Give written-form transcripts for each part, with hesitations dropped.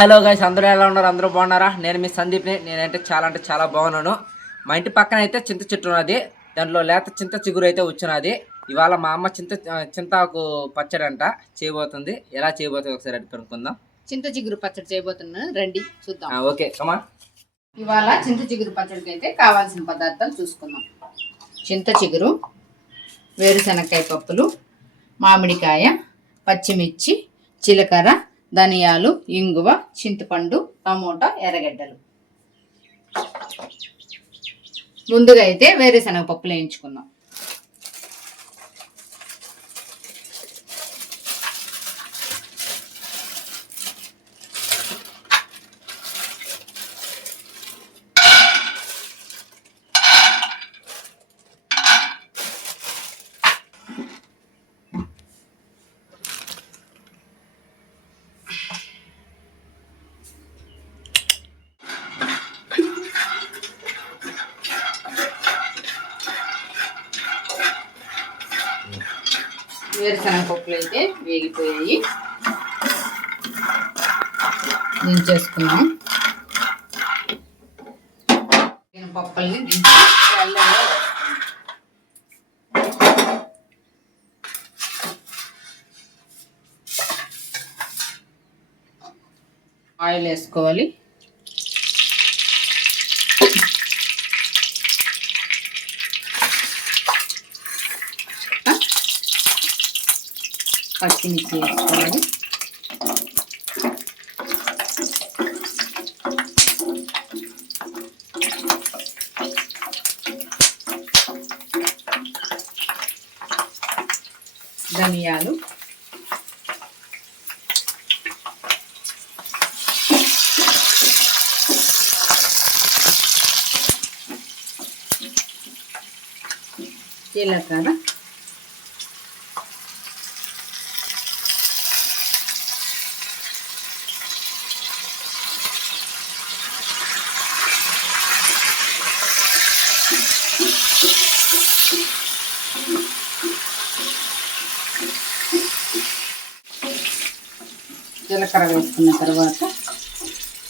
Hello guys, అందరూ ఎలా ఉన్నారు? అందరూ బాగున్నారా? నేను మీ సందీప్ని. నేనంటే చాలా బాగున్నాను. మా ఇంటి పక్కన అయితే చింత చెట్టు ఉన్నది. దాంట్లో లేత చింత చిగురు అయితే వచ్చినది. ఇవాళ మా అమ్మ చింతాకు పచ్చడి అంట చేయబోతుంది. ఎలా చేయబోతుంది ఒకసారి అడిగి కనుక్కుందాం. చింత చిగురు పచ్చడి చేయబోతున్నా, రండి చూద్దాం. ఓకే కమా. ఇవాళ చింత చిగురు పచ్చడికి అయితే కావాల్సిన పదార్థాలు చూసుకుందాం. చింత చిగురు, వేరుశనక్కాయ పప్పులు, మామిడికాయ, పచ్చిమిర్చి, జీలకర్ర, ధనియాలు, ఇంగువ, చింతపండు, టమోటా, ఎర్రగడ్డలు. ముందుగా అయితే వేరుశనగ పప్పులు వేయించుకుందాం. వేరుశనగ పప్పులు అయితే వేగిపోయాయి, దించేసుకున్నాం. పప్పుల్ని దించి ఆయిల్ వేసుకోవాలి. పచ్చిమిర్చి వేసుకోవాలి. ధనియాలు, జీలకర్ర, జీలకర్ర వేసుకున్న తర్వాత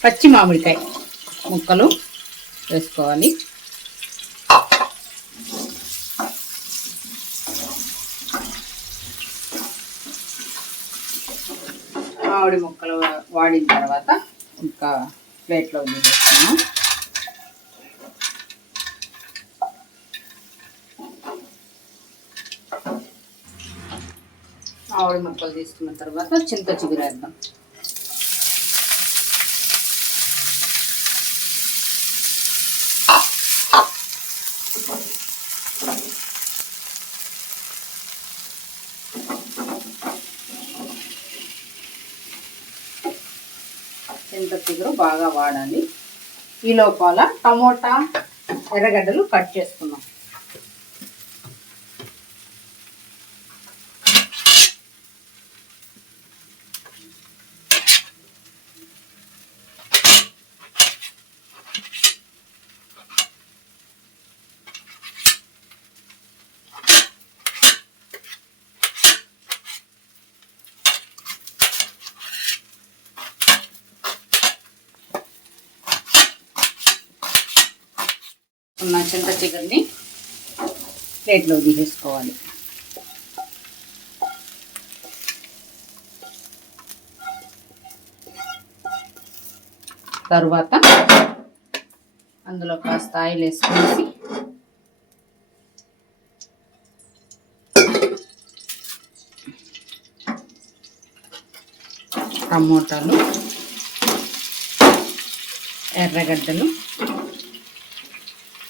పచ్చి మామిడికాయ ముక్కలు వేసుకోవాలి. మామిడి ముక్కలు వాడిన తర్వాత ఇంకా ప్లేట్లో వేసుకున్నాం. మామిడి ముక్కలు తీసుకున్న తర్వాత చింత చిగురు వేద్దాం. చింత చిగురు బాగా వాడాలి. ఈ లోపల టమోటా, ఎర్రగడ్డలు కట్ చేసుకున్నాం. ఉన్న చింత చిగురిని ప్లేట్లో తీసేసుకోవాలి. తరువాత అందులో కాస్త ఆయిల్ వేసుకొని టమోటాలు, ఎర్రగడ్డలు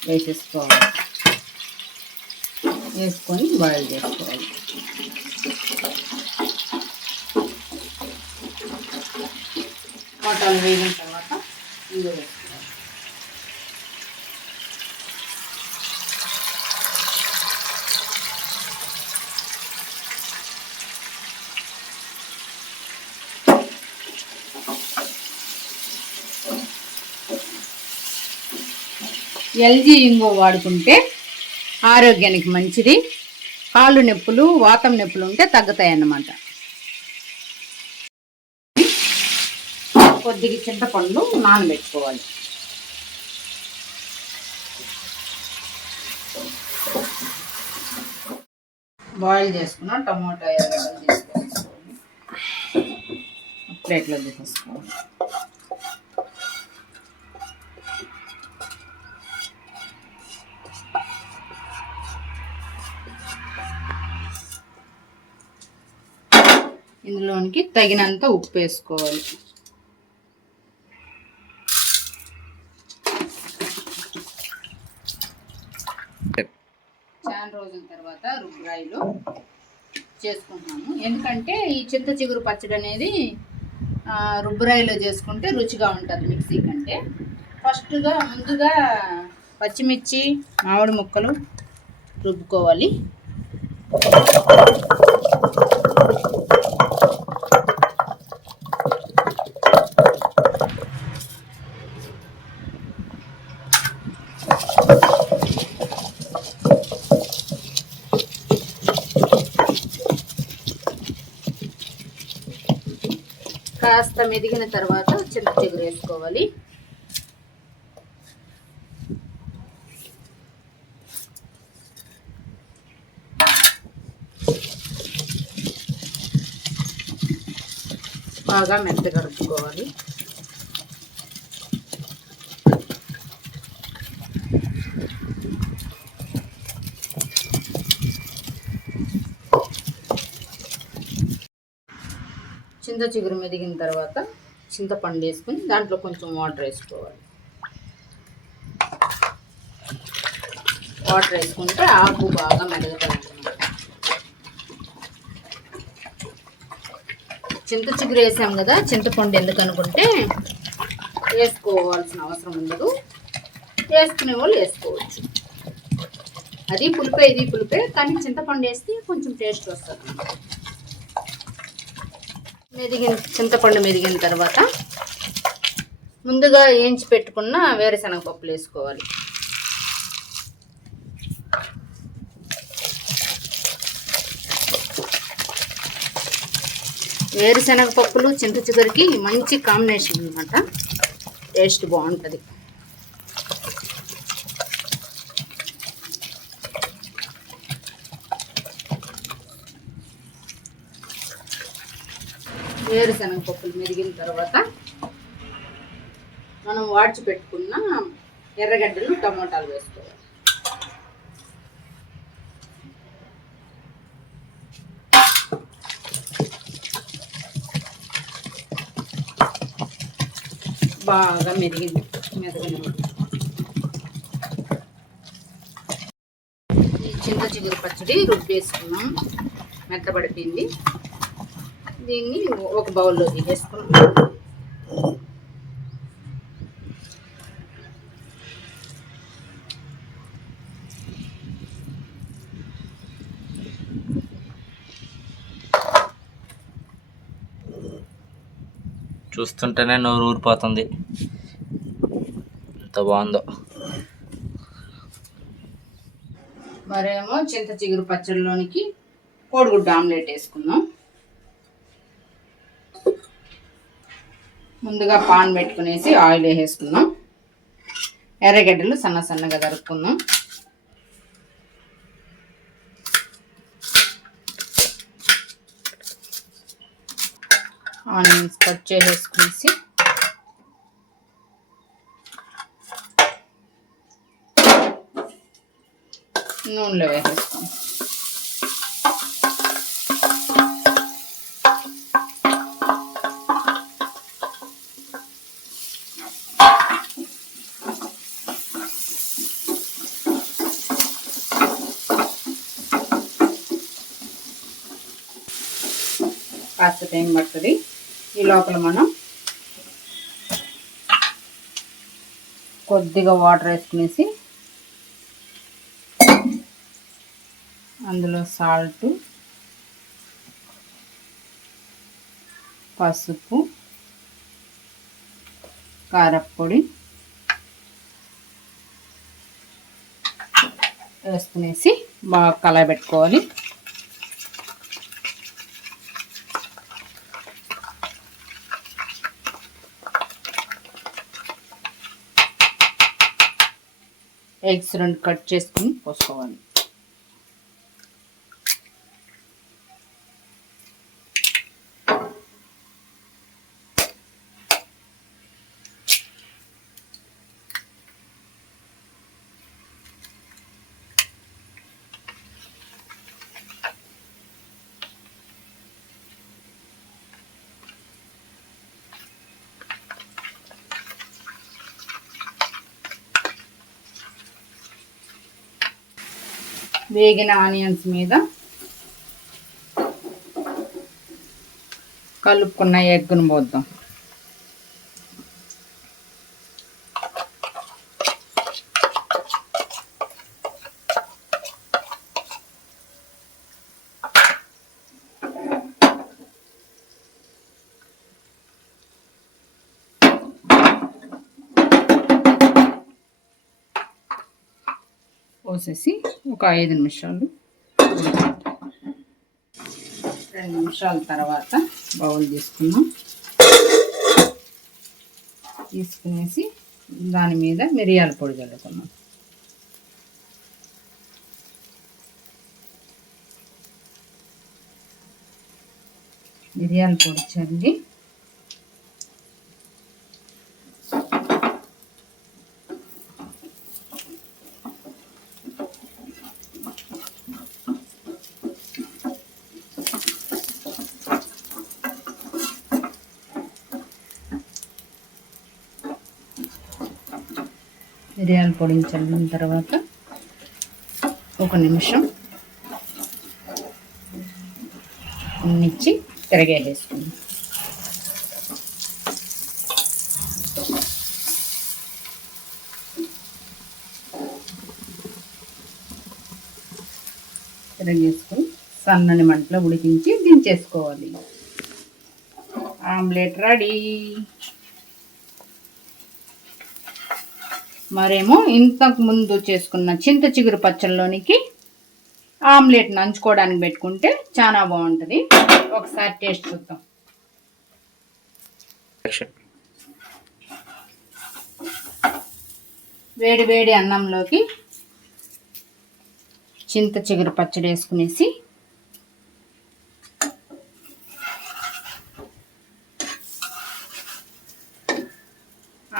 వేసేసుకోవాలి. వేసుకొని బాయిల్ చేసుకోవాలి. టమాటాలు వేగిన తర్వాత ఇందులో వేసుకోవాలి. ఎల్జీ ఇంగువ వాడుకుంటే ఆరోగ్యానికి మంచిది. కాళ్ళు నొప్పులు, వాతం నొప్పులు ఉంటే తగ్గుతాయి అన్నమాట. కొద్దిగా చింతపండు నానబెట్టుకోవాలి. బాయిల్ చేసుకున్న టమోటా ఎర్రగడ్డలు తీసుకోవాలి, ప్లేట్లో తీసుకోవాలి. ఇందులోనికి తగినంత ఉప్పు వేసుకోవాలి. చాలా రోజుల తర్వాత రుబ్బరాయిలో చేసుకుంటున్నాము. ఎందుకంటే ఈ చింత చిగురు పచ్చడి అనేది రుబ్బరాయిలో చేసుకుంటే రుచిగా ఉంటుంది మిక్సీ కంటే. ముందుగా పచ్చిమిర్చి, మామిడి ముక్కలు రుబ్బుకోవాలి. కాస్త మెదిగిన తర్వాత చింత చిగురు వేసుకోవాలి. బాగా మెత్తగా కలుపుకోవాలి. చింత చిగురు మెదిగిన తర్వాత చింతపండు వేసుకొని దాంట్లో కొంచెం వాటర్ వేసుకోవాలి. వాటర్ వేసుకుంటే ఆకు బాగా మెదగుతుంది. చింత చిగురు వేసాం కదా, చింతపండు ఎందుకు అనుకుంటే వేసుకోవాల్సిన అవసరం ఉండదు, వేసుకునే వాళ్ళు వేసుకోవచ్చు. అది పులిపే ఇది పులిపే, కానీ చింతపండు వేస్తే కొంచెం టేస్ట్ వస్తుంది. చింతపండు మెదిగిన తర్వాత ముందుగా వేయించి పెట్టుకున్న వేరుశనగ పప్పులు వేసుకోవాలి. వేరుశనగ పప్పులు చింత చిగురికి మంచి కాంబినేషన్ అన్నమాట, టేస్ట్ బాగుంటుంది. వేరుశనగ పప్పులు మెరిగిన తర్వాత మనం వాడ్చి పెట్టుకున్న ఎర్రగడ్డలు, టమోటాలు వేసుకోవాలి. బాగా మెదగనివ్వండి. ఈ చింత చిగురు పచ్చడి రుబ్బేసుకున్నాం, మెత్తబడిపోయింది. దీన్ని ఒక బౌల్లో తీసేసుకున్నాం. చూస్తుంటేనే నోరు ఊరిపోతుంది, ఎంత బాగుందో. మరేమో చింత చిగురు పచ్చడిలోనికి కోడిగుడ్డు ఆమ్లెట్ వేసుకుందాం. ముందుగా పాన్ పెట్టుకునేసి ఆయిల్ వేసేసుకుందాం. ఎర్రగడ్డలు సన్నగా తరుక్కుందాం. ఆనియన్స్ కట్ చేసేసుకునేసి నూనెలో వేసేసుకుందాం. కాస్త టైం పడుతుంది. ఈ లోపల మనం కొద్దిగా వాటర్ వేసుకునేసి అందులో సాల్ట్, పసుపు, కారప్పొడి వేసుకునేసి బాగా కలయబెట్టుకోవాలి. ఎగ్స్ 2 కట్ చేసుకుని పోసుకోవాలి. వేగిన ఆనియన్స్ మీద కలుపుకున్న ఎగ్గును పోద్దాం. పోసేసి ఒక 5 నిమిషాలు 2 నిమిషాల తర్వాత బౌల్ తీసుకున్నాం. తీసుకునేసి దాని మీద మిరియాల పొడి చల్లుకున్నాం. మిరియాల పొడి చల్లి మిరియాల పొడిని చల్లిన తర్వాత 1 నిమిషం ఉన్నిచ్చి తిరగేసేసుకుందాం. తిరగేసుకొని సన్నని మంటలో ఉడికించి దించేసుకోవాలి. Omelette ready. మరేమో ఇంతకు ముందు చేసుకున్న చింత చిగురు పచ్చళ్ళలోనికి ఆమ్లెట్ నంచుకోవడానికి పెట్టుకుంటే చాలా బాగుంటుంది. ఒకసారి టేస్ట్ చూద్దాం. వేడి వేడి అన్నంలోకి చింత చిగురు పచ్చడి వేసుకునేసి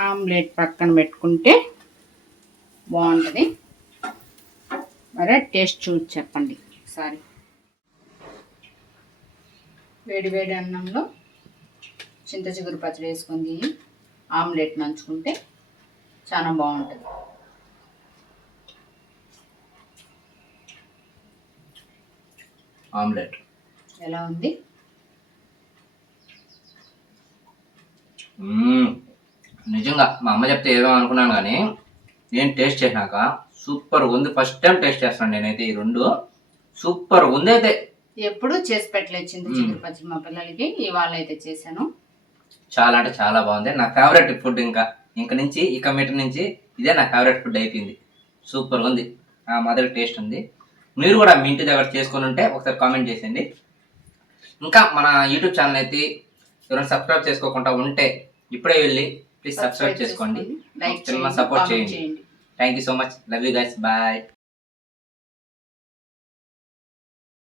ఆమ్లెట్ పక్కన పెట్టుకుంటే బాగుంటుంది. మరి టేస్ట్ చూసి చెప్పండి ఒకసారి. వేడి వేడి అన్నంలో చింత చిగురు పచ్చడి వేసుకొని ఆమ్లెట్ నంచుకుంటే చాలా బాగుంటుంది. ఆమ్లెట్ ఎలా ఉంది? నిజంగా మా అమ్మ చెప్తే ఏదో అనుకున్నాను కానీ నేను టేస్ట్ చేసినాక సూపర్ ఉంది. ఫస్ట్ టైం టేస్ట్ చేస్తాను నేనైతే. ఈ 2 సూపర్ ఉంది. అయితే ఎప్పుడు చేసి పెట్టలేదు చింత చిగురు పచ్చడి మా పిల్లలకి. ఇవాళ అయితే చేశాను. చాలా అంటే చాలా బాగుంది. నా ఫేవరెట్ ఫుడ్. ఇంక నుంచి ఇక మీటర్ నుంచి ఇదే నా ఫేవరెట్ ఫుడ్ అయిపోయింది. సూపర్ ఉంది. ఆ మాదిరి టేస్ట్ ఉంది. మీరు కూడా మీ ఇంటి దగ్గర చేసుకొని ఉంటే ఒకసారి కామెంట్ చేసేయండి. ఇంకా మన యూట్యూబ్ ఛానల్ అయితే ఎవరైనా సబ్స్క్రైబ్ చేసుకోకుండా ఉంటే ఇప్పుడే వెళ్ళి ప్లీజ్ సబ్స్క్రైబ్ చేసుకోండి. చిన్న సపోర్ట్ చేయండి. Thank you so much. Love you guys. Bye.